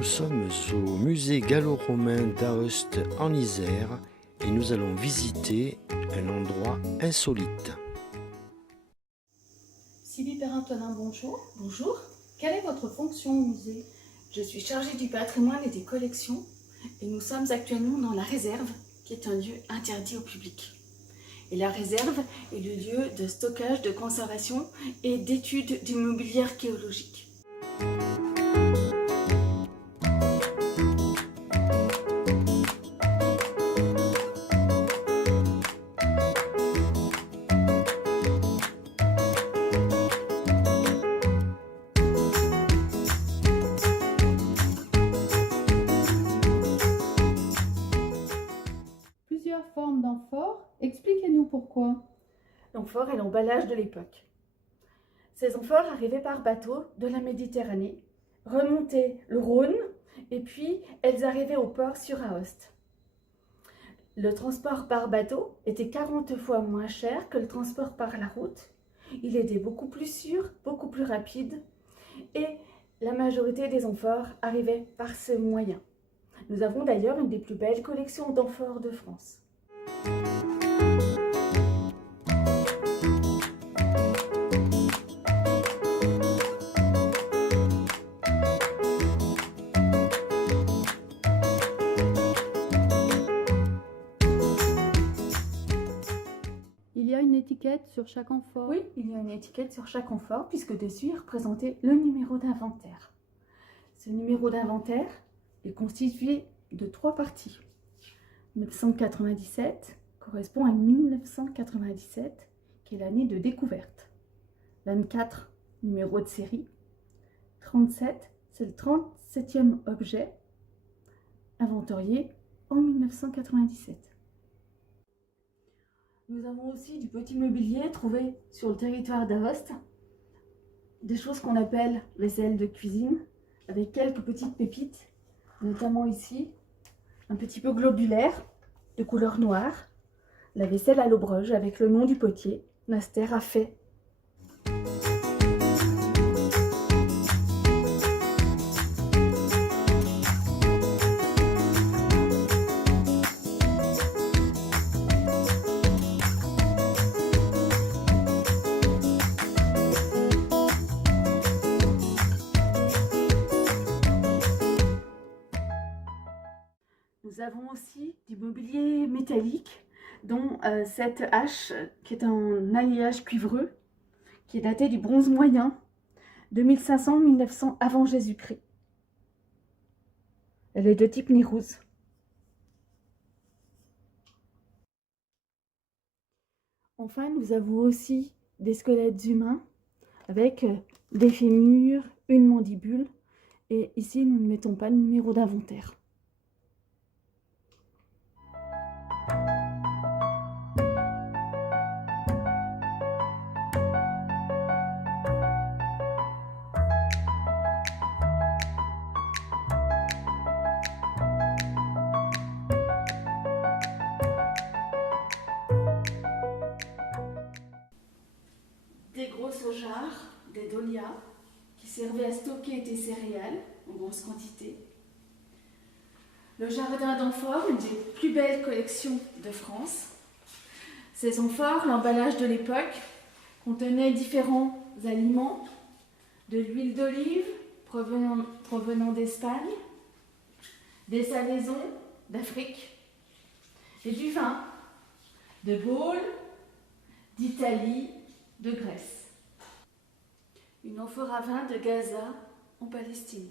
Nous sommes au musée gallo-romain d'Aoste en Isère et nous allons visiter un endroit insolite. Sylvie Perrin-Tonin, bonjour. Bonjour. Quelle est votre fonction au musée? Je suis chargée du patrimoine et des collections et nous sommes actuellement dans la réserve qui est un lieu interdit au public. Et la réserve est le lieu de stockage, de conservation et d'études du mobilier archéologique. Plusieurs formes d'amphores. Expliquez-nous pourquoi. L'amphore est l'emballage de l'époque. Ces amphores arrivaient par bateau de la Méditerranée, remontaient le Rhône et puis elles arrivaient au port sur Aoste. Le transport par bateau était 40 fois moins cher que le transport par la route. Il était beaucoup plus sûr, beaucoup plus rapide et la majorité des amphores arrivaient par ce moyen. Nous avons d'ailleurs une des plus belles collections d'amphores de France. Il y a une étiquette sur chaque amphore. Oui, il y a une étiquette sur chaque amphore puisque dessus est représenté le numéro d'inventaire. Ce numéro d'inventaire est constitué de 3 parties. 997 correspond à 1997, qui est l'année de découverte. 24, numéro de série. 37, c'est le 37e objet inventorié en 1997. Nous avons aussi du petit mobilier trouvé sur le territoire d'Aoste, des choses qu'on appelle vaisselle de cuisine, avec quelques petites pépites, notamment ici, un petit peu globulaire, de couleur noire, la vaisselle à l'Aubreuge avec le nom du potier, Naster a fait. Nous avons aussi du mobilier métallique, dont cette hache qui est en alliage cuivreux, qui est datée du bronze moyen, 2500-1900 avant Jésus-Christ. Elle est de type Nérouse. Enfin, nous avons aussi des squelettes humains avec des fémurs, une mandibule. Et ici, nous ne mettons pas le numéro d'inventaire. Des grosses jarres, des dolias, qui servaient à stocker des céréales en grosse quantité. Le jardin d'amphores, une des plus belles collections de France. Ces amphores, l'emballage de l'époque, contenait différents aliments, de l'huile d'olive provenant d'Espagne, des salaisons d'Afrique, et du vin de Gaule, d'Italie, de Grèce. Une amphore à vin de Gaza en Palestine.